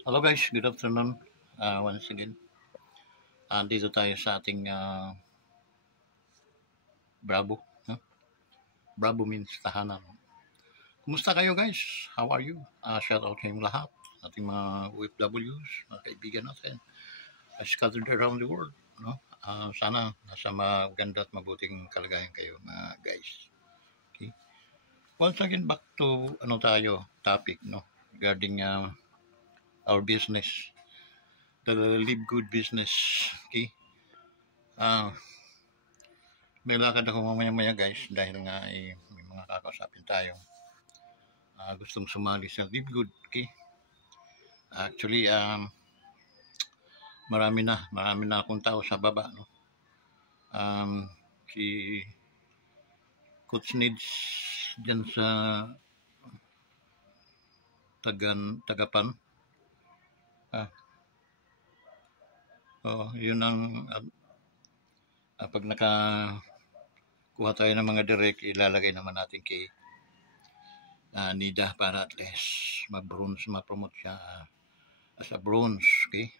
Hello guys, good afternoon. Once again, dito tayo sa ating Bravo. No? Bravo means tahanan. Kumusta kayo guys? How are you? Shout out kayong lahat. Ating mga OFWs, mga kaibigan natin, scattered around the world. No? Sana nasa maganda at mabuting kalagayan kayo mga guys. Okay? Once again, back to topic, no? Regarding our business, the Live Good business. Okay? Uh, May lakad ako mamaya-maya guys dahil nga may mga kakausapin tayo. Gustong sumali sa Live Good. Okay? Actually, marami na akong tao sa baba. No? Si Coach Needs dyan sa Tagapan. Yun ang pag nakakuha tayo ng mga direct, ilalagay naman natin kay Nida para at least ma-bronze, ma-promote siya as a bronze. Okay?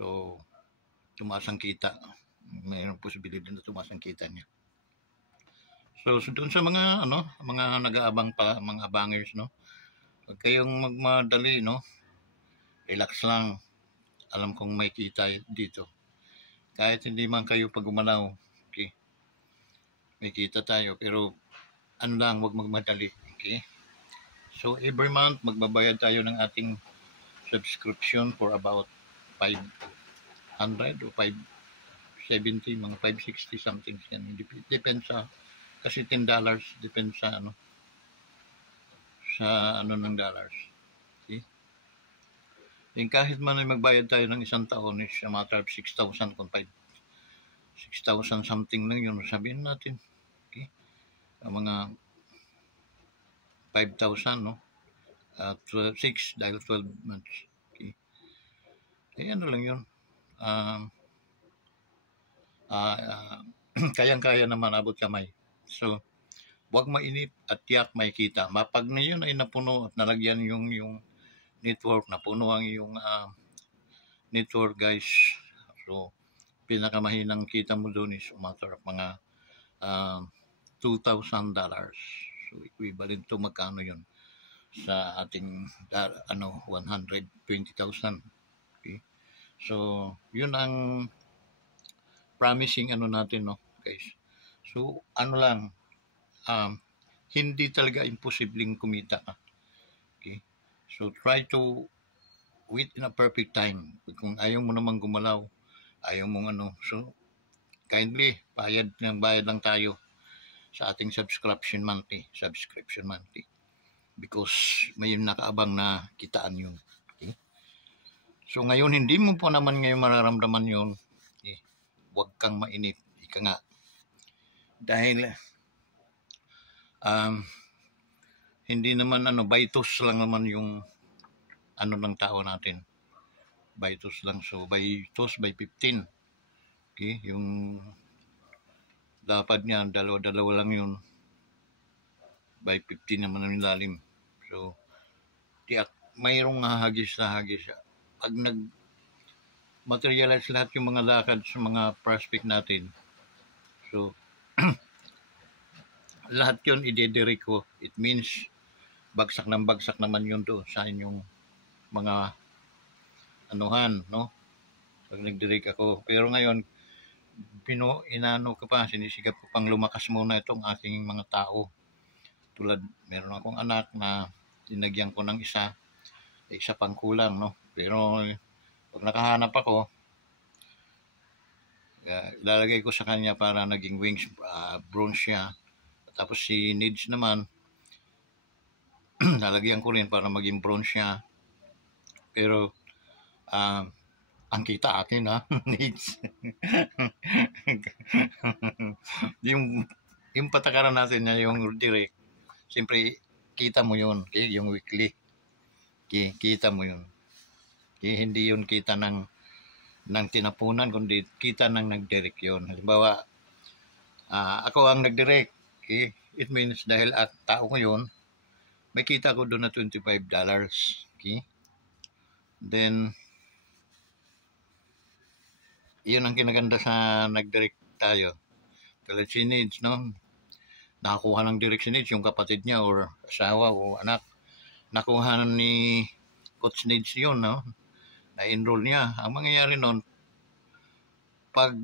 So, tumaas ang kita. Mayroong posibilidad na tumaas ang kita niya. So doon sa mga nag-aabang pa, mga abangers, no? Huwag kayong magmadali, no? Relax lang. Alam kong may kita dito. Kahit hindi man kayo pag umalaw, okay? May kita tayo, pero ano lang, huwag magmadali, okay? So every month, magbabayad tayo ng ating subscription for about 500 o 570, mga 560 something yan. Depends sa, kasi $10 depends sa ng dollars. Okay? Then kahit man ay magbayad tayo ng isang taon is a matter of 6,000 kung 6,000 something lang yun. Sabihin natin, okay? Mga 5,000, no? 6 dahil 12 months. Okay? Ano lang yun. Kayang-kaya naman, abot kamay. So, huwag mainip at tiyak may kita. Mapag na yun ay napuno at nalagyan yung network, napuno ang yung network guys. So, pinakamahinang kita mo doon is matter of mga $2,000. So, equivalent to magkano yun sa ating 120,000. Okay? So, yun ang promising natin, no, guys. So, lang, hindi talaga imposibleng kumita ka. Okay? So, try to wait in a perfect time. Kung ayaw mo naman gumalaw, ayaw mong so, kindly, bayad lang tayo sa ating subscription monthly. Because may nakaabang na kitaan yun. Okay? So, ngayon, hindi mo po naman ngayon mararamdaman yun. Okay? Huwag kang mainip. Ika nga. Dahil, hindi naman baitos lang naman yung ng tao natin. Baitos lang. So, baitos by 15. Okay? Yung dapat niya, dalawa lang yun. By 15 naman ang lalim. So, tiyak, mayroong hagis. Pag nag-materialize lahat yung mga lakad sa mga prospect natin, so, lahat yun idedirect ko. It means, bagsak naman yun doon sa inyong mga no? Pag nagdirect ako. Pero ngayon, sinisigap ko pang lumakas muna itong aking mga tao. Tulad, meron akong anak na dinagyan ko ng isa pang kulang, no? Pero pag nakahanap ako, ilalagay ko sa kanya para naging wings, bronze siya. Tapos si Needs naman, lalagyan ko rin para maging bronze siya. Pero, ang kita akin ha, Needs. yung patakaran natin na yung direct, siyempre, kita mo yun, okay? Yung weekly. Okay? Kita mo yun. Okay? Hindi yun kita ng tinapunan, kundi kita ng nag-direct yun. Halimbawa, ako ang nag-direct. Okay? It means dahil at tao ko yun, may kita ko doon na $25. Okay? Then, yun ang kinaganda sa nag-direct tayo. Tulad si Nids, no? Nakakuha ng direct si Nids, yung kapatid niya or asawa o anak. Nakuha ni Coach Nids yun, no? Na-enroll niya. Ang mangyayari nun, pag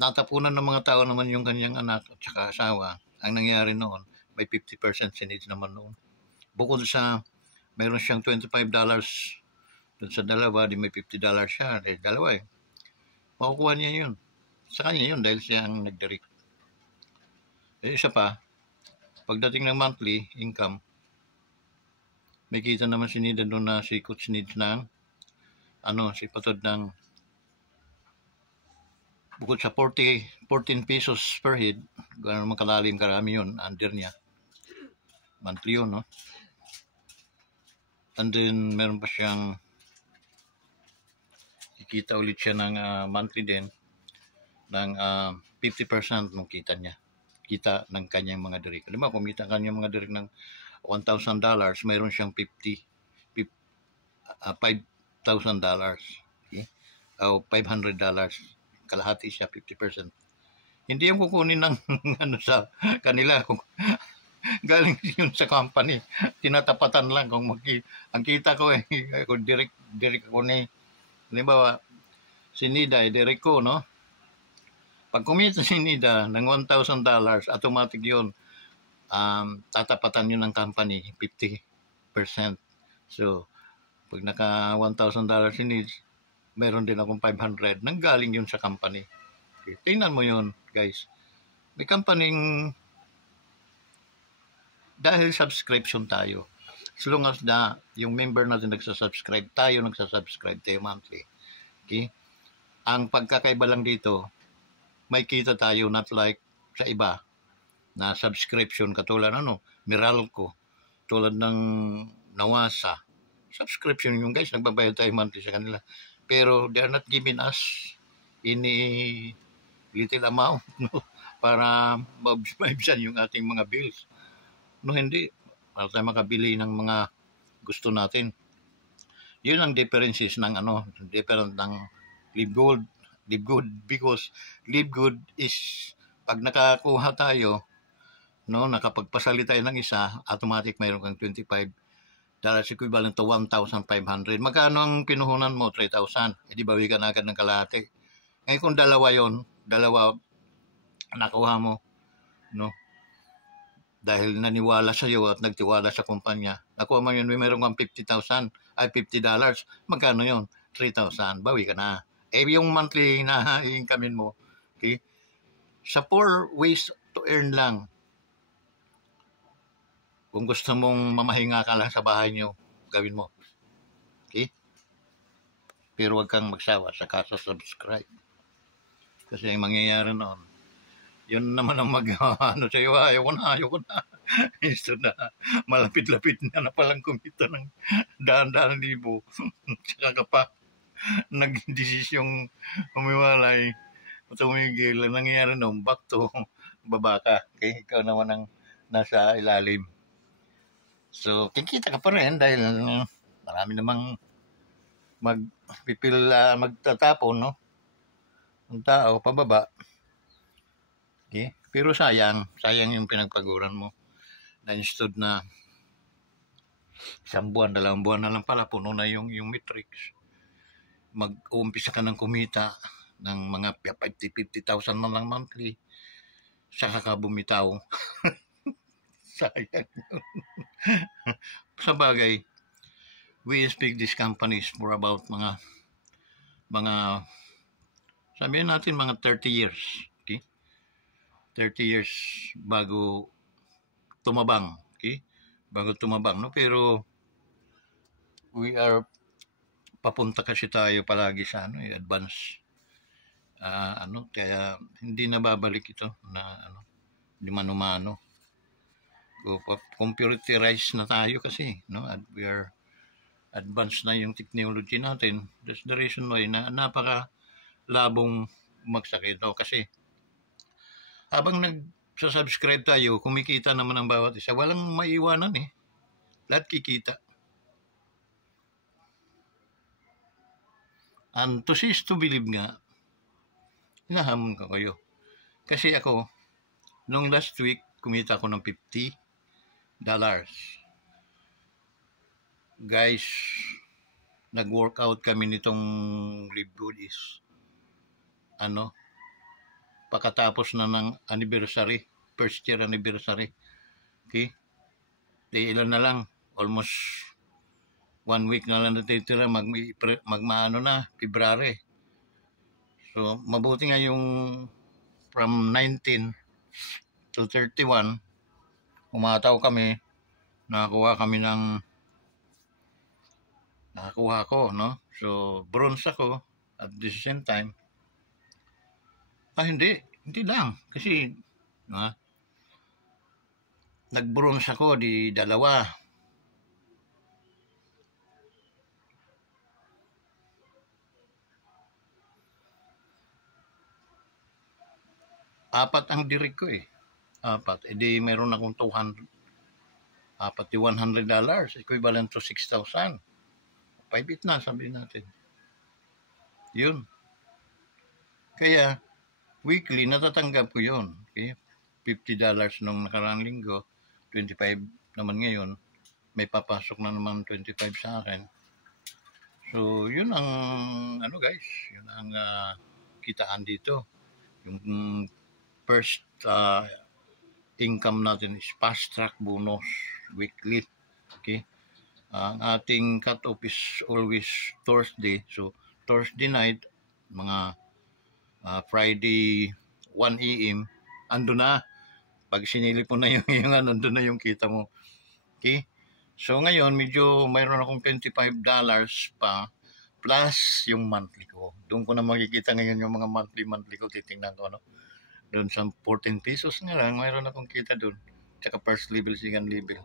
natapunan ng mga tao naman yung kanyang anak at saka asawa, ang nangyayari noon, may 50% si Nids naman noon. Bukod sa, mayroon siyang $25 dun sa dalawa, di may $50 siya. Dalawa eh. Makukuha niya yun. Sa kanya yun dahil siya ang nag-direct. Isa pa, pagdating ng monthly income, may kita naman si Nida doon na si Coach Nids ng si patod ng bukod sa 14 pesos per head, gano'n naman kalalim karami yun, under niya. Monthly yun, no? And then, meron pa siyang kikita ulit siya ng monthly din ng 50% ng kita niya. Kita ng kanyang mga direct. Alam mo, kumita kanyang mga direct ng $1,000, mayroon siyang $5,000. Okay? O $500. Kalahati siya, 50%. Hindi yung kukunin ng sa kanila. Kung galing yun sa company. Tinatapatan lang kung ang kita ko kung direct ako ni halimbawa si Nida direct ko, no? Pag kumita si Nida ng $1,000, automatic yun. Tatapatan yun ng company 50%. So pag naka $1,000 si Nids, meron din akong 500 nang galing yun sa company. Okay. Tingnan mo yun, guys. May company dahil subscription tayo. As long as yung member natin nagsasubscribe, tayo monthly. Okay? Ang pagkakaiba lang dito, may kita tayo, not like sa iba na subscription katulad Meralco, tulad ng Nawasa. Subscription yung guys, nagbabayad tayo monthly sa kanila. Pero they are not giving us any little amount, no? Para maibsan yung ating mga bills. No, hindi. Para tayo makabili ng mga gusto natin. Yun ang differences ng different ng Live Good. Live Good because Live Good is pag nakakuha tayo, no, nakapagpasali tayo ng isa, automatic mayroon kang $25 equivalent to 1,500. Magkano ang pinuhunan mo? 3,000. Di bawi ka na agad ng kalahati. Ngayon kung dalawa nakuha mo, no? Dahil naniwala sa iyo at nagtiwala sa kumpanya, nakuha mo yun, mayroon kang $50, magkano yun? 3,000, bawi ka na. Yung monthly na income mo, okay? Sa 4 ways to earn lang. Kung gusto mong mamahinga ka lang sa bahay nyo, gawin mo. Okay? Pero huwag kang magsawa sa subscribe. Kasi ang mangyayari noon, yun naman ang sa'yo, ayoko na. Instead na malapit-lapit na palang kumita ng daan-daan libo. Tsaka ka pa nag-desisyong umiwalay, tumigil. Ang nangyayari noon, back to baba ka. Okay? Ikaw naman ang nasa ilalim. So, kikita ka pa rin dahil marami namang magtatapon, no? Ang tao, pababa. Okay? Pero sayang yung pinagpaguran mo. Na instead na 1 buwan, 2 buwan na lang pala, puno na yung metrics. Mag-uumpisa ka ng kumita ng mga 50,000 man lang monthly. Saka ka bumitaw. Sayang yun. Sa bagay, we expect these companies for about mga sabihin natin mga 30 years. Okay? 30 years bago tumabang. Okay? Bago tumabang. No? Pero we are papunta kasi tayo palagi sa advance. Kaya hindi na babalik ito na di mano-mano. Computerized na tayo kasi, no? At we are advanced na yung technology natin. That's the reason why na napaka-labong magsakit. No? Kasi habang nag-subscribe tayo, kumikita naman ang bawat isa. Walang maiwanan eh. Lahat kikita. And to see is to believe nga, hinahamon ko kayo. Kasi ako, nung last week, kumita ako ng $50. Guys, nag-workout kami nitong Libgoodies. Pagkatapos na ng anniversary, first year anniversary. Okay? Ilan na lang, almost 1 week na lang natitira, magmaano na, February. So, mabuti nga yung from 19 to 31, umataw kami, nakakuha ko, no? So, bronze ako at the same time. Hindi lang. Kasi, nag-bronze ako, di dalawa. Apat ang direct ko eh. Apat. E di meron akong 200. Apat yung $100. Equivalent to 6,000. 5 na, sabihin natin. Yun. Kaya, weekly, natatanggap ko yun. Okay? $50 nung nakaraang linggo. 25 naman ngayon. May papasok na naman 25 sa akin. So, yun ang, guys, yun ang kitaan dito. Yung first income natin is fast track bonus weekly. Okay? Ang ating cut-off is always Thursday. So, Thursday night, mga Friday 1 a.m., ando na. Pag sinilip mo na yung ando na yung kita mo. Okay? So, ngayon, medyo mayroon akong $25 pa plus yung monthly ko. Doon ko na makikita ngayon yung mga monthly ko. Titingnan ko, doon sa 14 pesos nga lang, mayroon akong kita doon. Tsaka first level, second level.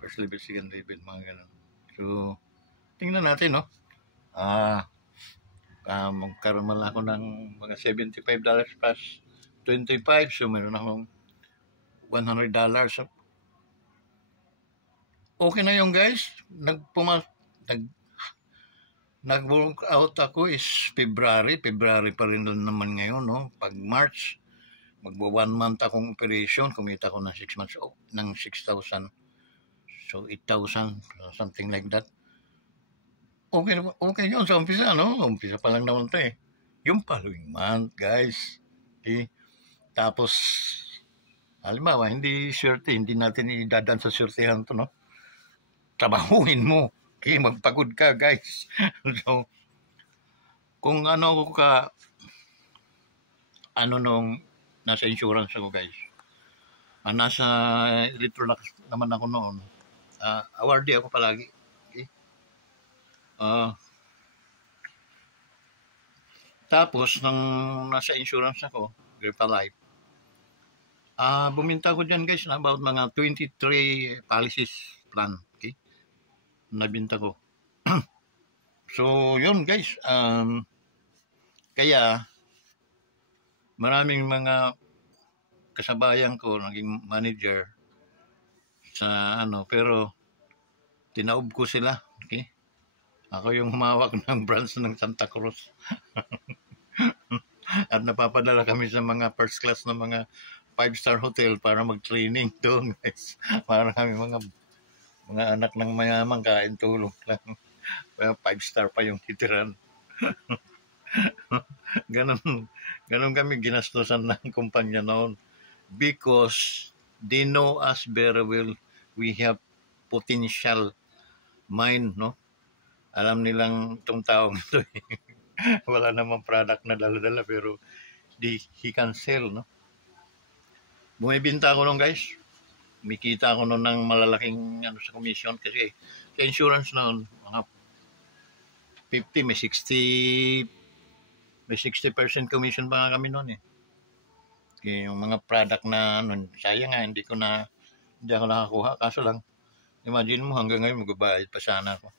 First level, second level, mga ganun. So, tingnan natin, no? Magkaroon man ako ng mga $75 plus 25, so mayroon akong $100. So, okay na yung guys. Nag-workout ako is February pa rin naman ngayon, no? Pag March, magwa 1 month akong operation, kumita ko ng 6 months ng 6,000. So, 8,000, something like that. Okay yun sa umpisa, no? Umpisa pa lang naman ito eh. Yung following month, guys. Okay? Tapos, halimbawa, hindi swerte, hindi natin idadaan sa swertehan to, no? Trabahuin mo. Okay, magpagod ka, guys. So, kung nung nasa insurance ako, guys. Nasa Electrolux naman ako noon. Awardee ako palagi. Okay? Tapos, nang nasa insurance ako, Gripa Life, buminta ko dyan, guys, na about mga 23 policies plan. Okay? Nabinta ko. So, yun, guys. Kaya, maraming mga kasabayan ko, naging manager sa pero tinaob ko sila. Okay? Ako yung humawak ng branch ng Santa Cruz. At napapadala kami sa mga first class na mga 5-star hotel para mag-training doon, guys. Para kami mga anak ng mayaman, kain tulong lang. 5-star pa yung titiran. Ganon kami ginastosan ng kumpanya noon. Because they know us very well. We have potential mind, no? Alam nilang itong taong ito wala namang product na dala-dala pero he can sell, no? Bumibinta ako nung, guys. Mikita ako noon ng malalaking sa commission kasi sa insurance noon mga 50, may 60% commission pa nga kami noon eh. Okay, yung mga product na sayang nga hindi ako nakakuha. Kaso lang, imagine mo hanggang ngayon magbabayad pa sana ako.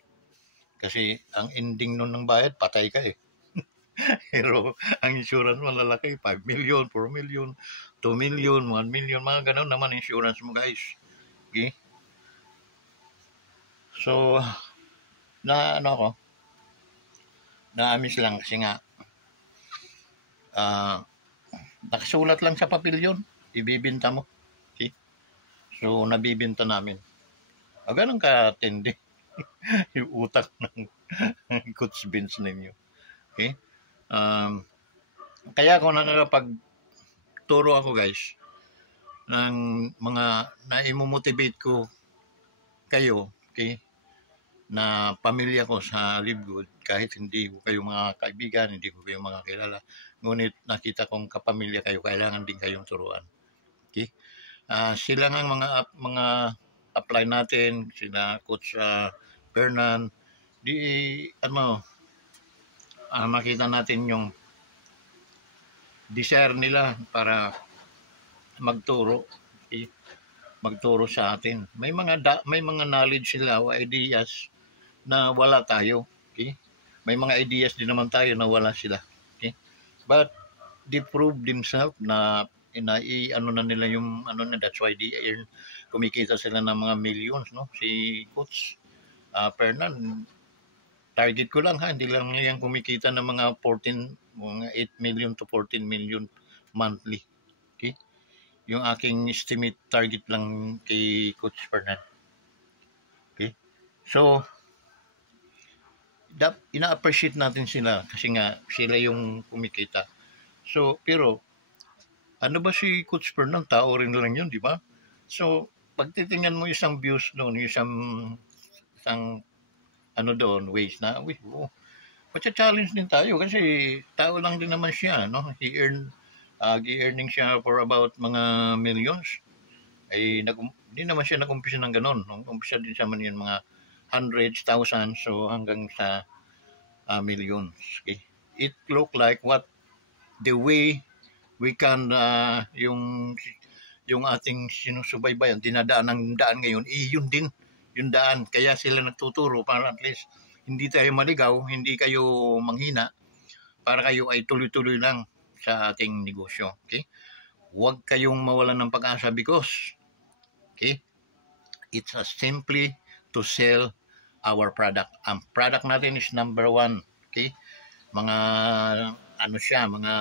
Kasi ang ending nun ng bayad, patay ka eh. Pero ang insurance malalaki, 5 million, 4 million, 2 million, 1 million, mga ganun naman insurance mo, guys. Okay? So, Naamis lang kasi nga nakasulat lang sa papel yun. Ibibinta mo. Okay? So, nabibinta namin. Ganun katindi yung utak ng Coach Vince ninyo. Okay? Kaya ako nakakapagturo ako guys ng mga na-motivate ko kayo, okay, na pamilya ko sa Live Good, kahit hindi ko kayo mga kaibigan, hindi ko kayo mga kilala, ngunit nakita kong kapamilya kayo, kailangan din kayong turuan. Okay? Sila nga mga apply natin, sila Coach Bernan, makita natin yung desire nila para magturo, okay? Magturo sa atin. May mga knowledge sila o ideas na wala tayo, okay? May mga ideas din naman tayo na wala sila, okay? But they prove themselves na ano na nila yung that's why they earn, kumikita sila ng mga millions, no? Si Coach Fernan, target ko lang ha, hindi lang yan kumikita ng mga 8 million to 14 million monthly, okay? Yung aking estimate target lang kay Coach Fernan. Okay? So, ina-appreciate natin sila kasi nga sila yung kumikita. So, pero ano ba si Coach Fernan? Tao rin lang yun, di ba? So, pag titingnan mo isang views doon, isang doon, ways na, challenge din tayo kasi tao lang din naman siya, no? Earning siya for about mga millions. Ay hindi naman siya nag-umpisa ng ganun. Umpisa din siya man yun mga hundreds, thousands, so hanggang sa millions. Okay? It look like the way we can yung ating sinusubaybayan, dinadaan ng daan ngayon, yun din yung daan. Kaya sila nagtuturo para at least hindi tayo maligaw, hindi kayo manghina, para kayo ay tuloy-tuloy lang sa ating negosyo. Okay? Huwag kayong mawalan ng pag-asa because, okay, it's simply to sell our product. Ang product natin is number 1. Okay? Mga mga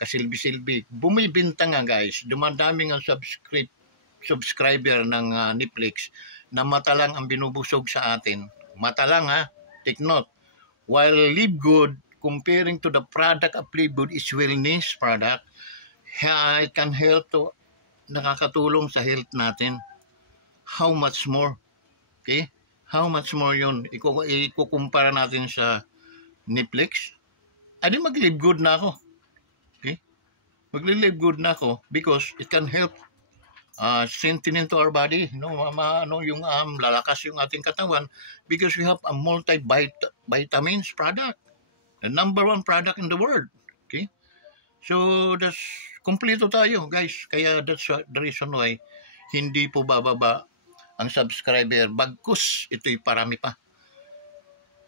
kasilbi-silbi. Bumibinta nga guys. Dumadami ang subscriber ng Netflix na mata lang ang binubusog sa atin. Mata lang ha. Take note. While Live Good, comparing to the product of Live Good is wellness product, it can help to nakakatulong sa health natin. How much more? Okay? How much more yun? Ikukumpara natin sa Netflix. Adi mag-live good na ako. Okay? Mag-live good na ako because it can help strengthening to our body. No? Yung lalakas yung ating katawan because we have a multi-vitamins product. The number 1 product in the world. Okay? So, that's kompleto tayo, guys. Kaya that's the reason why hindi po bababa ang subscriber. Bagkus, ito'y parami pa.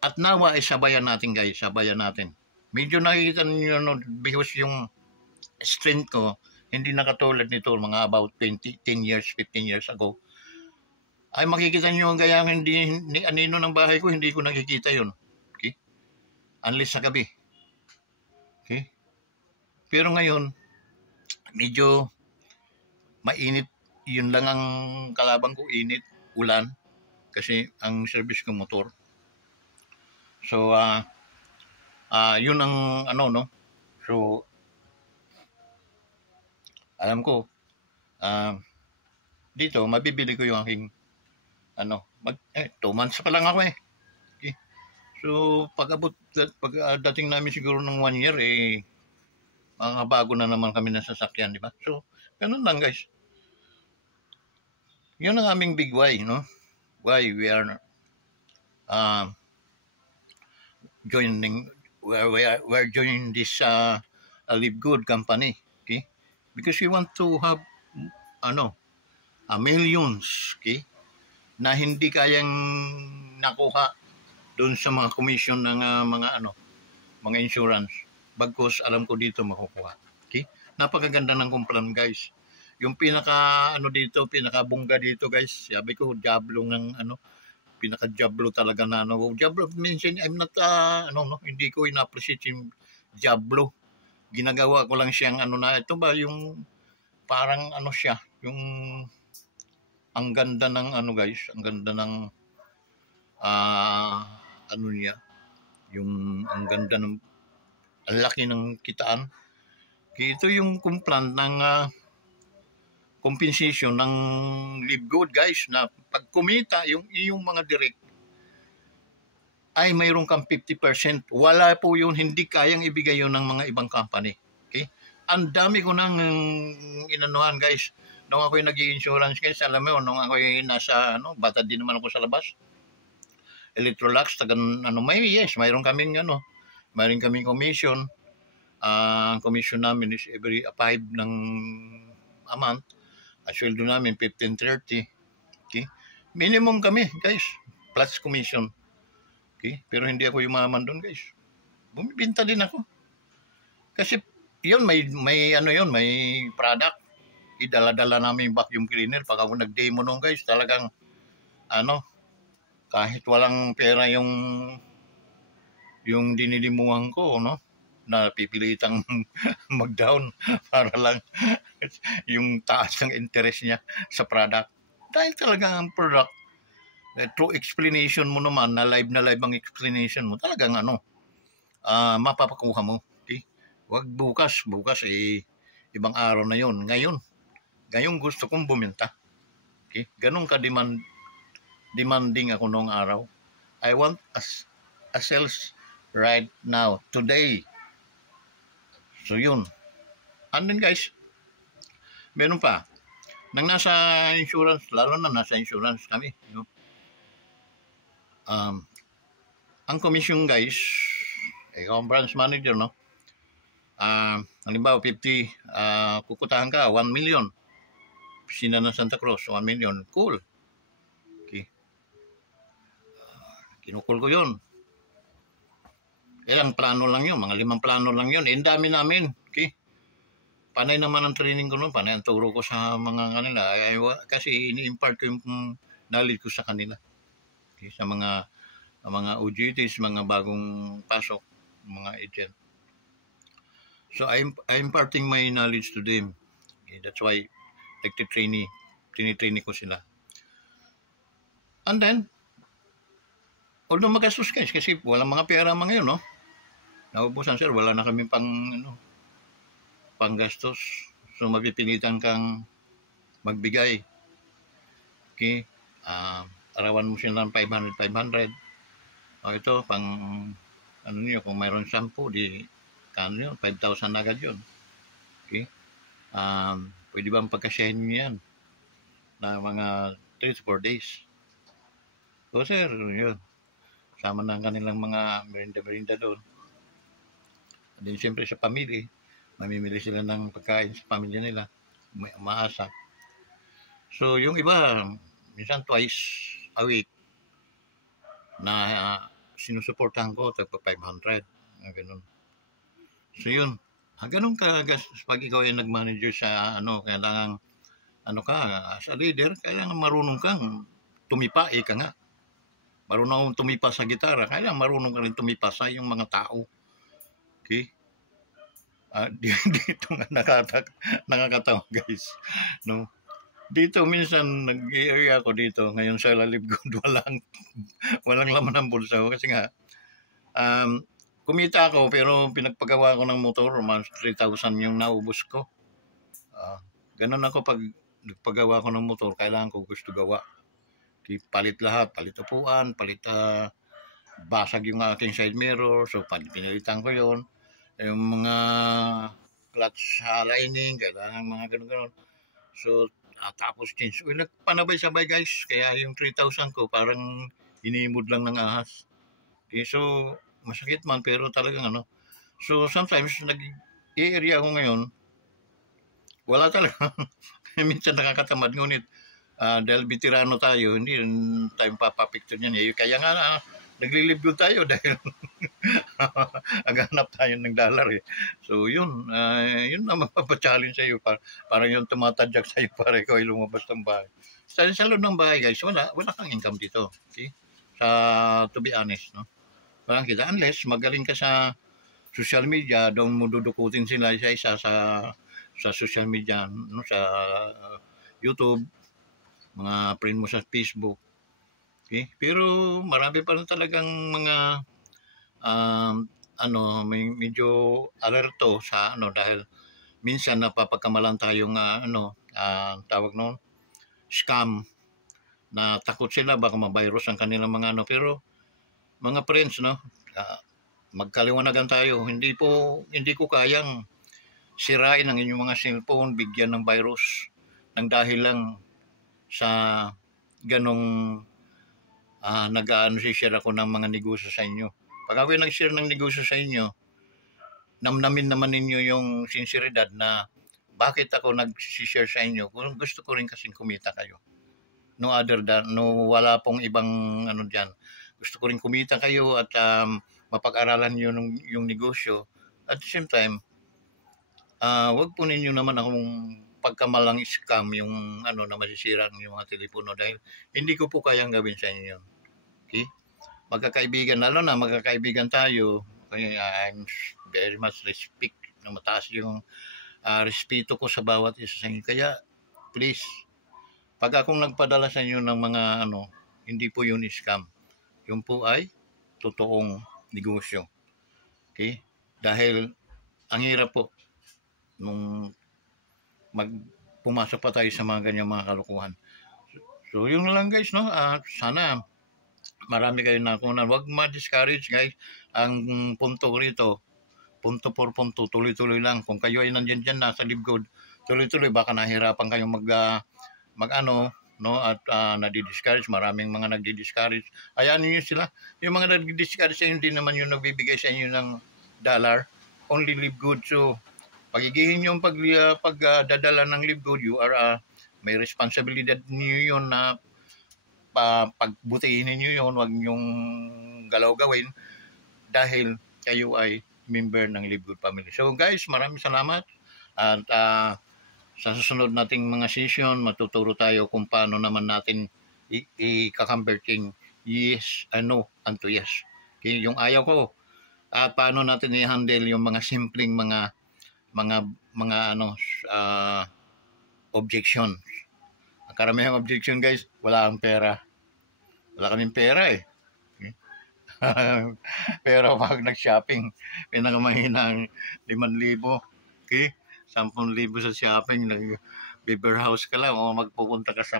At nawa ay sabayan natin, guys. Sabayan natin. Medyo nakikita niyo because yung strength ko, hindi nakatulad nito mga about 10 years, 15 years ago. Ay makikita niyo gaya ni anino ng bahay ko, hindi ko nakikita yun. Okay? Unless sa gabi. Okay? Pero ngayon, medyo mainit. Yun lang ang kalabang ko, init, ulan. Kasi ang service ko motor. So, yun ang no? So, alam ko, dito, mabibili ko yung aking 2 months pa lang ako eh. Okay? So, pagdating namin siguro ng 1 year, mga bago na naman kami ng sasakyan, di ba? So, ganun lang guys. Yun ang aming big why, no? Why we are we're joining this Live Good company, okay? Because we want to have millions, okay? Na hindi kayang nakuha doon sa mga commission ng mga insurance. Bagkus alam ko dito makukuha. Okay? Napakaganda ng kumplan, guys. Yung pinaka bungga dito, guys. Sabi ko, diablo ng pinaka-Diablo talaga na ano. Diablo, minsan I'm not, hindi ko ina-appreciate yung Diablo. Ginagawa ko lang siyang ano na, ito ba yung parang ano siya, yung ang ganda ng ano guys, ang ganda ng ah ano niya, yung ang ganda ng ang laki ng kitaan. Kaya ito yung kumplan ng compensation ng live good guys na pag kumita yung iyong mga direct ay mayroon kang 50%. Wala po yun, hindi kayang ibigay yun ng mga ibang company. Okay? Ang dami ko nang inanuhan guys. Nung ako'y nag-i-insurance guys, alam mo, nung ako'y nasa, bata din naman ako sa labas. Electrolux, mayroon kaming, mayroon kaming commission. Ang commission namin is every 5 ng a month. Ang sweldo namin, 15-30. Okay? Minimum kami, guys, plus commission. Okay? Pero hindi ako yumaman doon, guys. Bumibinta din ako. Kasi, yun, may product. Idala-dala namin yung vacuum cleaner. Pag ako nag-demo nung guys, talagang, kahit walang pera yung dinilimuhan ko, na pipilitang mag-down para lang yung taas ng interest niya sa product. Dahil talagang ang product, true explanation mo naman, na live ang explanation mo, talagang mapapakuha mo. Okay? Wag bukas ibang araw na yon. Ngayon gusto kong bumenta. Okay? Ganun demanding ako noong araw. I want a sales right now, today. So yun. And then guys, meron pa. Nang nasa insurance, lalo na nasa insurance kami. Ang commission guys, ikaw ang branch manager, halimbawa 50, kukutahan ka, 1 million. Pisina ng Santa Cruz, 1 million. Cool. Okay. Kinukul ko yun. Ilang plano lang yun, mga 5 plano lang yun. Ang dami namin. Okay. Panay naman ang training ko noon, panay ang turo ko sa mga kanila. Kasi ini-impart ko yung knowledge ko sa kanila. Okay. Sa mga OJTs, mga bagong pasok, mga agent. So I'm imparting my knowledge to them. Okay. That's why tinitrain ko sila. And then, although magastos guys, kasi walang mga pera mga yun, naubusan sir, wala na kami panggastos. So mapipilitan kang magbigay. Okay? Arawan mo sila ng 500. Ito, kung mayroon 10, di, 5,000 agad yun. Okay? Pwede bang pagkasyahin nyo yan na mga 3-4 days? So sir, yun. Sama na kanilang mga merinda doon. And then siyempre sa pamilya, mamimili sila ng pagkain sa pamilya nila. May umaasa. So yung iba, minsan twice a week na sinusuportahan ko, tagpa 500. Ganun. So yun. Ganun ka, pag ikaw ay nag-manager sa kailangan, as a leader, kailangan marunong kang tumipa, ka nga. Marunong akong tumipa sa gitara, kailangan marunong ka rin tumipa sa yung mga tao. Okay? Dito nga nakakatawa guys. No? Dito minsan nag-area ako dito, ngayon sa Live Good, walang laman ng bulsa ko kasi nga, kumita ako pero pinagpagawa ko ng motor, mas 3,000 yung naubos ko. Ganun ako pag nagpagawa ko ng motor, kailangan ko gusto gawa. Palit lahat, palit upuan, palit basag yung aking side mirror, so pinilitan ko yon. Yung mga clutch lining, kailangan mga ganun. So tapos change oil, nagpanabay-sabay guys, kaya yung 3,000 ko parang inimod lang ng ahas. Okay, so masakit man pero talagang so sometimes nag-i-area ako ngayon, wala talaga. Minsan nakakatamad, ngunit dahil veterano tayo, hindi tayo papapicture niyan. Kaya nga nagli-review tayo dahil aghanap tayo ng dollar eh. So yun na mapapachallenge sa iyo, parang yung tumatadyak sa iyo para ikaw ay lumabas ng bahay. Sa loob ng bahay guys, wala kang income dito. Okay? to be honest, no? Parang kita, unless magaling ka sa social media, doon mo dudukutin sila isa-isa sa social media, no? Sa YouTube, mga friend mo sa Facebook. Okay? Pero marami pa rin talagang mga medyo alerto sa dahil minsan napapagkamalan tayong tawag noon, scam, na takot sila baka ma-virus ang kanilang mga pero mga friends, no, magkaliwanagan tayo, hindi ko kayang sirain ang inyong mga cellphone, bigyan ng virus ng dahil lang sa ganong nag-share ako ng mga negosyo sa inyo. Pag ako nag-share ng negosyo sa inyo, namnamin naman ninyo yung sinseridad na bakit ako nag-share sa inyo. Kung gusto ko rin kasing kumita kayo. No other than, no, wala pong ibang dyan. Gusto ko rin kumita kayo at mapag-aralan nyo yung negosyo. At the same time, wag po ninyo naman akong pagkamalang scam yung na masisira yung mga telepono dahil hindi ko po kayang gawin sa inyo yun. Okay? Magkakaibigan, lalo na magkakaibigan tayo, I'm very much respect, na mataas yung respeto ko sa bawat isa sa inyo. Kaya please, pag akong nagpadala sa inyo ng mga hindi po yun scam. Yun po ay totoong negosyo. Okay? Dahil ang hirap po nung pumasok pa tayo sa mga ganyang mga kalukuhan. So yun lang guys, no? Sana marami kayo nakunan. Huwag ma-discourage guys. Ang punto rito, punto por punto, tuloy-tuloy lang. Kung kayo ay nandiyan dyan nasa libgod, tuloy-tuloy, baka nahirapan kayong at nadi-discourage. Maraming mga nagdi-discourage. Hayaan niyo sila. Yung mga nagdi-discourage sa inyo, hindi naman yung nagbibigay sa inyo ng dollar. Only live good. So pagigihin yung pagdadala ng live good, you are may responsibilidad niyo yun na pagbutihin niyo yun, wag yung galaw-gawin dahil kayo ay member ng Live Good Family. So guys, maraming salamat at sa susunod nating mga session, matuturo tayo kung paano naman natin i-converting yes and no unto yes. Okay, yung ayaw ko, paano natin i-handle yung mga simpleng mga objection. Ang karamihang objection guys, wala ang pera. Wala kaming pera eh. Pero pag nag-shopping, pinakamahina ang 5,000. Okay? 10,000 sa shopping, nag-beaver house ka lang o magpupunta ka sa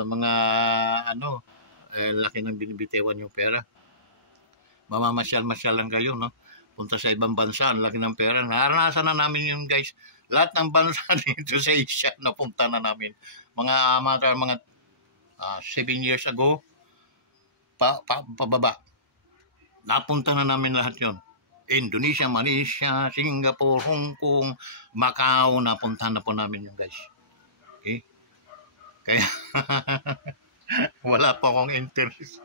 mga laki ng binibitewan yung pera. Mamamasyal-masyal lang kayo, no? Punta sa ibang bansa, ang laki ng pera. Naranasan na namin yun, guys. Lahat ng bansa dito sa Asia, napunta na namin. Mga 7 years ago, pababa. Napunta na namin lahat yon. Indonesia, Malaysia, Singapore, Hong Kong, Macau, napunta na po namin yun, guys. Okay? Kaya, wala pa akong interest.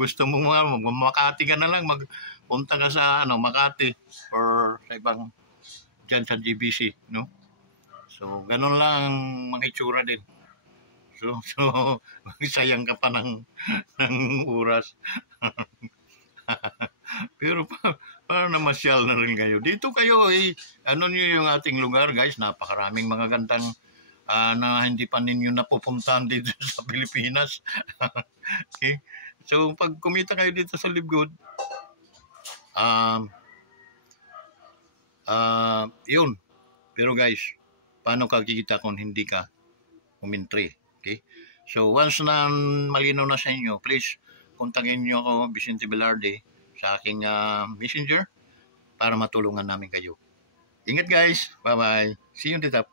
Gusto mo Makati ka na lang, magpunta ka sa Makati or sa ibang dyan sa GBC, no? So, ganun lang mga itsura din. So sayang ka pa ng oras. Pero para namasyal na rin kayo. Dito kayo nyo yung ating lugar, guys. Napakaraming mga gandang na hindi pa ninyo napupuntahan dito sa Pilipinas. Okay? So pag kumita kayo dito sa Live Good, yun. Pero guys, paano ka kikita kung hindi ka umintri? Okay? So once na malinaw na sa inyo, please kontakin niyo ako, Vicente Velarde, sa aking messenger para matulungan namin kayo. Ingat guys. Bye-bye. See you on the top.